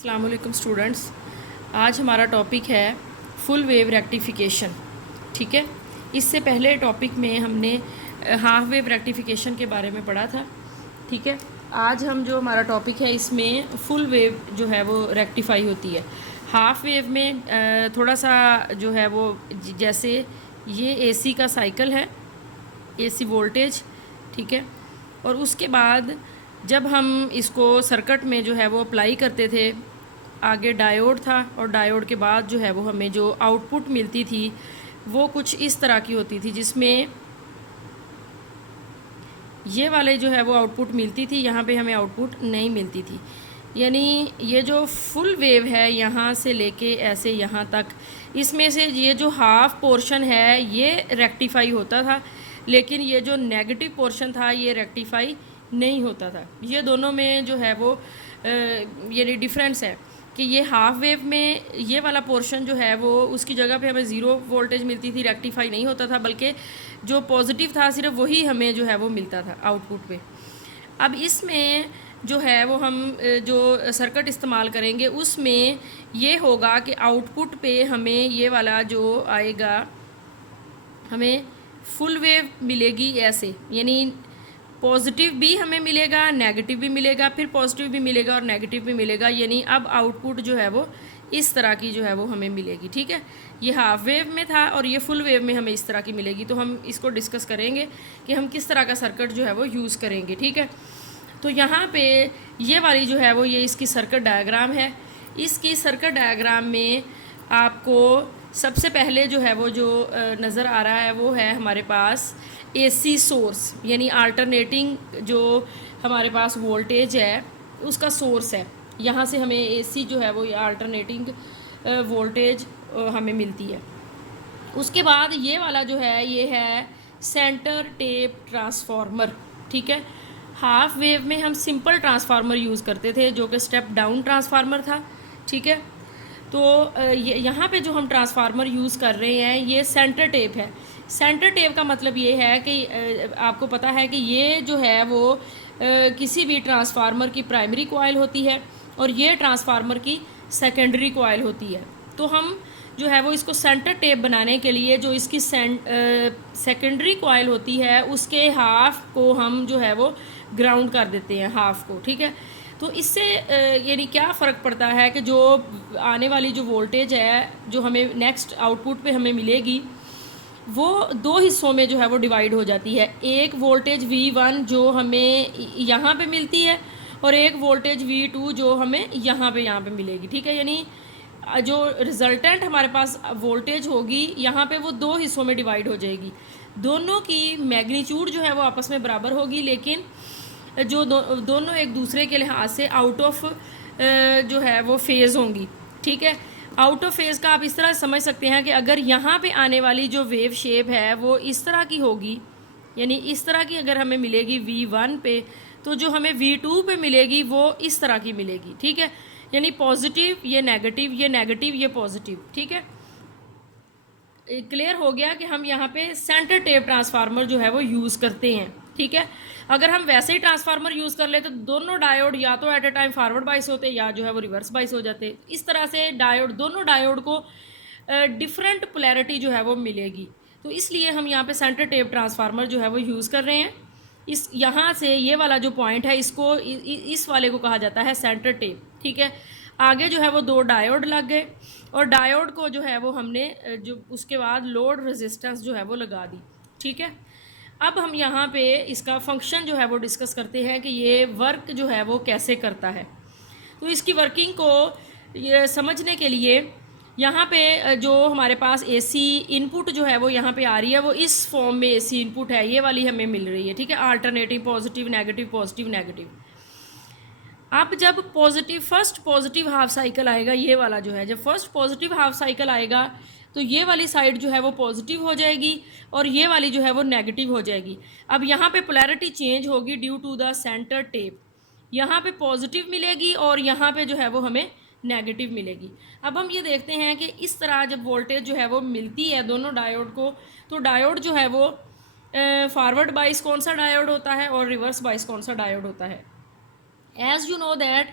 अस्सलाम वालेकुम स्टूडेंट्स। आज हमारा टॉपिक है फुल वेव रेक्टिफिकेशन। ठीक है, इससे पहले टॉपिक में हमने हाफ वेव रेक्टिफिकेशन के बारे में पढ़ा था। ठीक है, आज हम जो हमारा टॉपिक है इसमें फुल वेव जो है वो रेक्टिफाई होती है। हाफ वेव में थोड़ा सा जो है वो जैसे ये एसी का साइकिल है, एसी वोल्टेज। ठीक है, और उसके बाद जब हम इसको सर्किट में जो है वो अप्लाई करते थे, आगे डायोड था और डायोड के बाद जो है वो हमें जो आउटपुट मिलती थी वो कुछ इस तरह की होती थी, जिसमें ये वाले जो है वो आउटपुट मिलती थी, यहाँ पे हमें आउटपुट नहीं मिलती थी। यानी ये जो फुल वेव है यहाँ से लेके ऐसे यहाँ तक, इसमें से ये जो हाफ पोर्शन है ये रेक्टिफाई होता था, लेकिन ये जो नेगेटिव पोर्शन था ये रेक्टिफाई नहीं होता था। ये दोनों में जो है वो यानी डिफरेंस है कि ये हाफ वेव में ये वाला पोर्शन जो है वो उसकी जगह पे हमें ज़ीरो वोल्टेज मिलती थी, रेक्टिफाई नहीं होता था, बल्कि जो पॉजिटिव था सिर्फ वही हमें जो है वो मिलता था आउटपुट पे। अब इसमें जो है वो हम जो सर्किट इस्तेमाल करेंगे उसमें ये होगा कि आउटपुट पे हमें ये वाला जो आएगा, हमें फुल वेव मिलेगी ऐसे, यानी पॉजिटिव भी हमें मिलेगा, नेगेटिव भी मिलेगा, फिर पॉजिटिव भी मिलेगा और नेगेटिव भी मिलेगा। यानी अब आउटपुट जो है वो इस तरह की जो है वो हमें मिलेगी। ठीक है, ये हाफ वेव में था और ये फुल वेव में हमें इस तरह की मिलेगी। तो हम इसको डिस्कस करेंगे कि हम किस तरह का सर्किट जो है वो यूज़ करेंगे। ठीक है, तो यहाँ पे ये वाली जो है वो ये इसकी सर्किट डायग्राम है। इसकी सर्किट डायग्राम में आपको सबसे पहले जो है वो जो नज़र आ रहा है वो है हमारे पास एसी सोर्स, यानी अल्टरनेटिंग जो हमारे पास वोल्टेज है उसका सोर्स है। यहाँ से हमें एसी जो है वो ये अल्टरनेटिंग वोल्टेज हमें मिलती है। उसके बाद ये वाला जो है ये है सेंटर टेप ट्रांसफार्मर। ठीक है, हाफ वेव में हम सिंपल ट्रांसफार्मर यूज़ करते थे जो कि स्टेप डाउन ट्रांसफार्मर था। ठीक है, तो यहाँ पे जो हम ट्रांसफार्मर यूज़ कर रहे हैं ये सेंटर टेप है। सेंटर टेप का मतलब ये है कि आपको पता है कि ये जो है वो किसी भी ट्रांसफार्मर की प्राइमरी कॉइल होती है और ये ट्रांसफार्मर की सेकेंडरी कॉइल होती है। तो हम जो है वो इसको सेंटर टेप बनाने के लिए जो इसकी सेकेंडरी कॉइल होती है उसके हाफ को हम जो है वो ग्राउंड कर देते हैं, हाफ को। ठीक है, तो इससे यानी क्या फ़र्क पड़ता है कि जो आने वाली जो वोल्टेज है जो हमें नेक्स्ट आउटपुट पे हमें मिलेगी वो दो हिस्सों में जो है वो डिवाइड हो जाती है। एक वोल्टेज V1 जो हमें यहाँ पे मिलती है और एक वोल्टेज V2 जो हमें यहाँ पे मिलेगी। ठीक है, यानी जो रिजल्टेंट हमारे पास वोल्टेज होगी यहाँ पे वो दो हिस्सों में डिवाइड हो जाएगी। दोनों की मैग्नीट्यूड जो है वो आपस में बराबर होगी, लेकिन जो दोनों एक दूसरे के लिहाज से आउट ऑफ जो है वो फेज़ होंगी। ठीक है, आउट ऑफ फेज़ का आप इस तरह समझ सकते हैं कि अगर यहाँ पे आने वाली जो वेव शेप है वो इस तरह की होगी, यानी इस तरह की अगर हमें मिलेगी V1 पे, तो जो हमें V2 पे मिलेगी वो इस तरह की मिलेगी। ठीक है, यानी पॉजिटिव ये नेगेटिव, ये नेगेटिव ये पॉजिटिव। ठीक है, क्लियर हो गया कि हम यहाँ पे सेंटर टेप ट्रांसफार्मर जो है वो यूज़ करते हैं। ठीक है, अगर हम वैसे ही ट्रांसफार्मर यूज़ कर ले तो दोनों डायोड या तो एट ए टाइम फॉरवर्ड बाइस होते या जो है वो रिवर्स बाइस हो जाते। इस तरह से दोनों डायोड को डिफरेंट पोलैरिटी जो है वो मिलेगी। तो इसलिए हम यहाँ पे सेंटर टेप ट्रांसफार्मर जो है वो यूज़ कर रहे हैं। इस यहाँ से ये वाला जो पॉइंट है इसको इस वाले को कहा जाता है सेंटर टेप। ठीक है, आगे जो है वो दो डायोड लग गए और डायोड को जो है वो हमने जो उसके बाद लोड रेजिस्टेंस जो है वो लगा दी। ठीक है, अब हम यहाँ पे इसका फंक्शन जो है वो डिस्कस करते हैं कि ये वर्क जो है वो कैसे करता है। तो इसकी वर्किंग को ये समझने के लिए यहाँ पे जो हमारे पास एसी इनपुट जो है वो यहाँ पे आ रही है वो इस फॉर्म में एसी इनपुट है, ये वाली हमें मिल रही है। ठीक है, अल्टरनेटिव पॉजिटिव नेगेटिव। अब जब फर्स्ट पॉजिटिव हाफ साइकिल आएगा, ये वाला जो है जब फर्स्ट पॉजिटिव हाफ साइकिल आएगा तो ये वाली साइड जो है वो पॉजिटिव हो जाएगी और ये वाली जो है वो नेगेटिव हो जाएगी। अब यहाँ पे पोलैरिटी चेंज होगी due to the centre tape. यहाँ पे पॉजिटिव मिलेगी और यहाँ पे जो है वो हमें नेगेटिव मिलेगी। अब हम ये देखते हैं कि इस तरह जब वोल्टेज जो है वो मिलती है दोनों डायोड को, तो डायोड जो है वो फॉरवर्ड बाइस कौन सा डायोड होता है और रिवर्स बाइस कौन सा डायोड होता है। As you know that